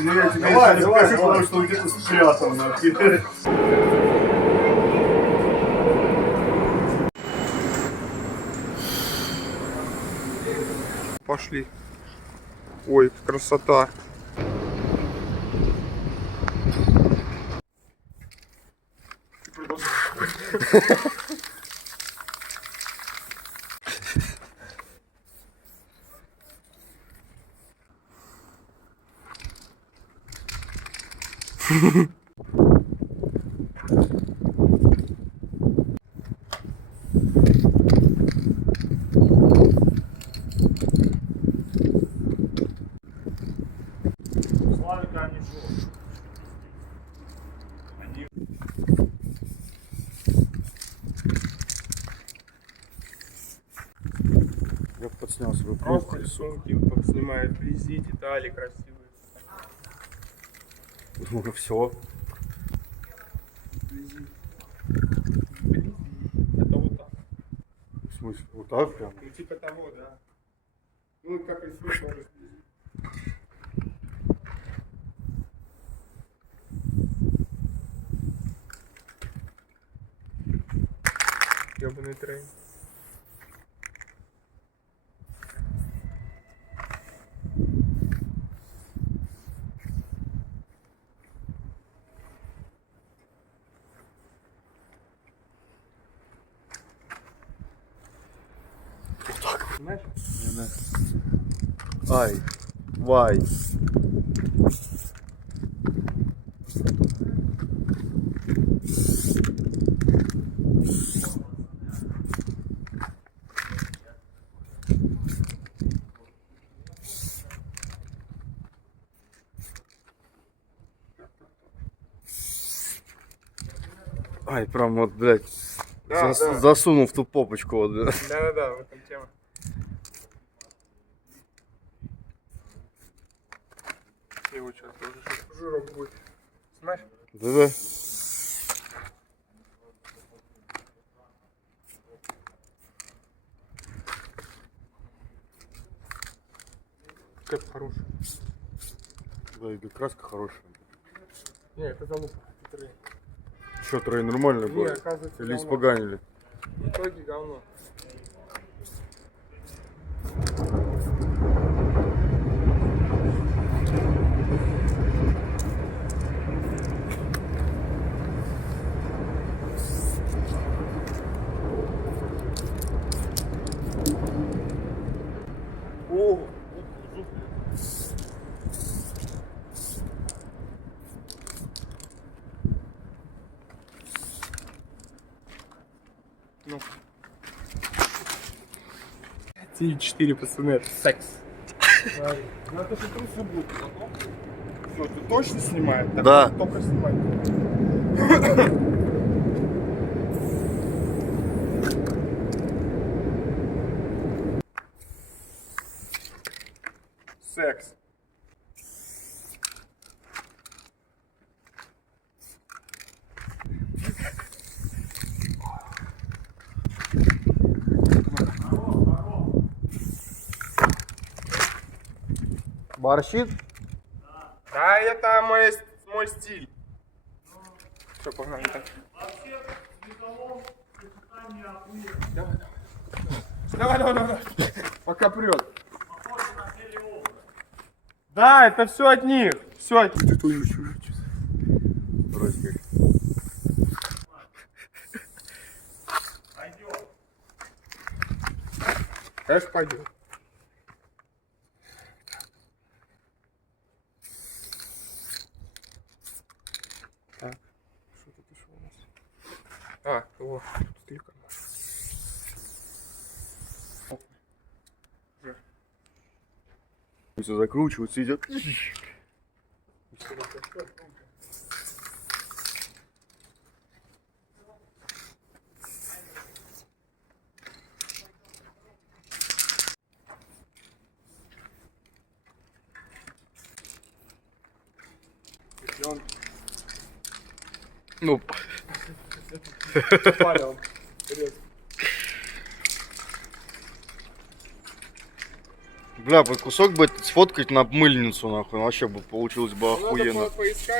Ну я тебе еще не покажу, потому что он где-то спрятан. Пошли. Ой, красота. Славика не шел. Я подснял свой Просто рисунки вот, снимает вблизи, детали красивые. Ну все. Вблизи. Вблизи. Это вот так. В смысле? Вот так прям? Ну типа того, да. Ну как рисуешь, тоже вблизи. Ёбаный трейн. Знаешь? Ай. Вай. Ай, прям вот, блядь, Да, да. засунул в ту попочку, вот, блядь. Да-да-да, в этом тема. Его сейчас тоже жирок будет. Знаешь? Да-да. Как хороший. Да, и краска хорошая. Не, это залупа. Трейн. Что, трой нормально Не, было? оказывается, Или говно. испоганили? В итоге говно. О, Ну. 4, пацаны, это секс. Ну это же трусы будут. Все, ты точно снимает? Да. Только снимай. Секс. борщит? Да, это мой стиль. Все, погнали так. Давай. Пока прет. Да, это все от них. Все от них. Вроде как. Конечно, пойдет. Так, что тут еще у нас? А, вот, тут слегка. Все закручивается, идет. Ну, Палил. Бля, бы кусок бы сфоткать на мыльницу, нахуй, вообще бы получилось бы Надо охуенно. поискать.